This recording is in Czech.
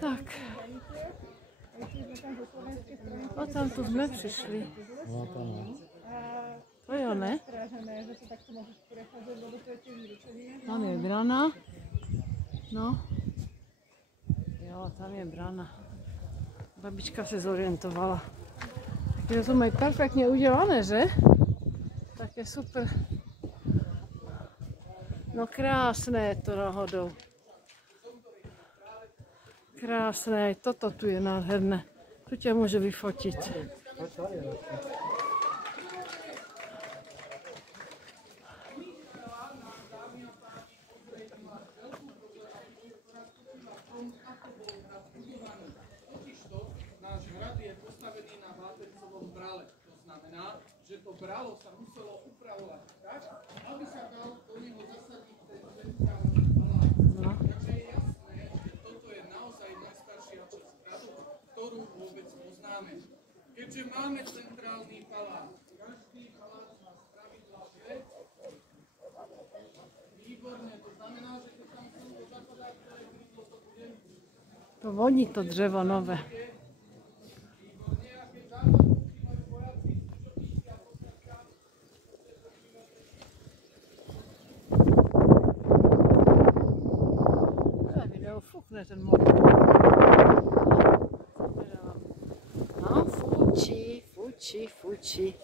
Tak. O, tam tu jsme přišli. To jo, ne? Tam je brana. No. Jo, tam je brana. Babička se zorientovala. Takže to mají perfektně udělané, že? Tak je super. No krásné je to náhodou. Krásné, toto tu je nádherné. Tu tě můžu vyfotit. Náš hrad je postavený na vápencovom brale. To znamená, že to bralo sa muselo upravovať tak, aby sa dal do neho zasadiť ten centrálny palác. Takže je jasné, že toto je naozaj najstaršia časť hradu, ktorú vôbec poznáme. Keďže máme centrálny palác, každý palác má spravidla 5. Výborne, to znamená, že keď tam slnko zapadá, ktoré krídlo to bude? To voní to dřevo nové. Fukne ten motor. No, fučí, fučí, fučí.